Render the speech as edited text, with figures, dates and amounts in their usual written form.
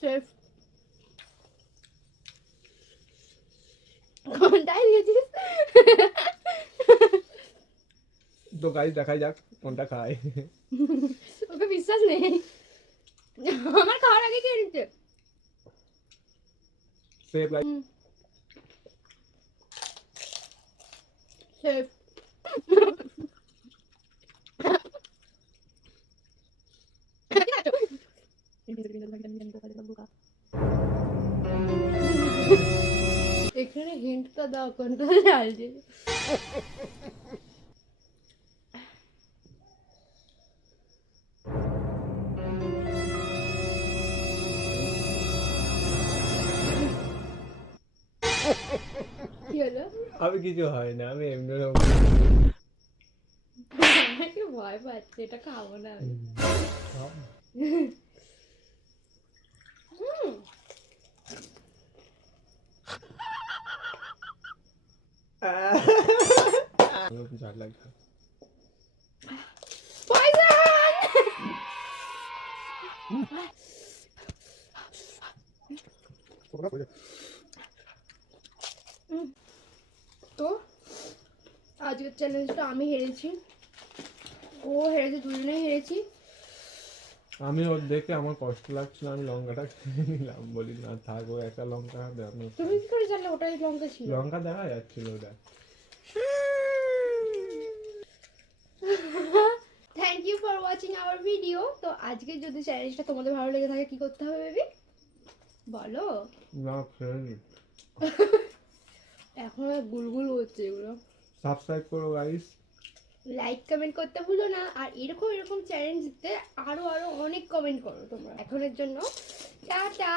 Safe কোনটাই দিয়েছিস তো গাইস দেখাই যাক কোনটা খায়। ওকে বিশ্বাস নেই আমার খাওয়ার আগে কে নিচ্ছে সেফ গাইস। সেফ এখানে হিন্টটা দাও কোনটা ঢালছে কি হলো আমি কিছু হয় না, আমি এমনি আমাকে ভয় পাচ্ছে এটা খাবো না আমি ঝাড় লাগছে। তো আজকের চ্যালেঞ্জটা আমি হেরেছি ও হেরেছে দুজনেই হেরেছি আমি ওর দেখে আমার কষ্ট লাগছিল, আমি লঙ্কাটা খেয়ে নিলাম, বলি না থাকো একটা লঙ্কা দেখানো। তুমি কি করে জানলে ওটাই লঙ্কা ছিল লঙ্কা দেখা যাচ্ছিল ওটা। Thank you for watching our video. তো আজকে যদি চ্যালেঞ্জটা তোমাদের ভালো লেগে থাকে কি করতে হবে বেবি বলো না খেয়ে এখন গুলগুল হচ্ছে এগুলো সাবস্ক্রাইব করো গাইস, লাইক কমেন্ট করতে ভুলো না আর এরকম এরকম চ্যালেঞ্জ দিতে আরো আরো অনেক কমেন্ট করো তোমরা এখনের জন্য টাটা।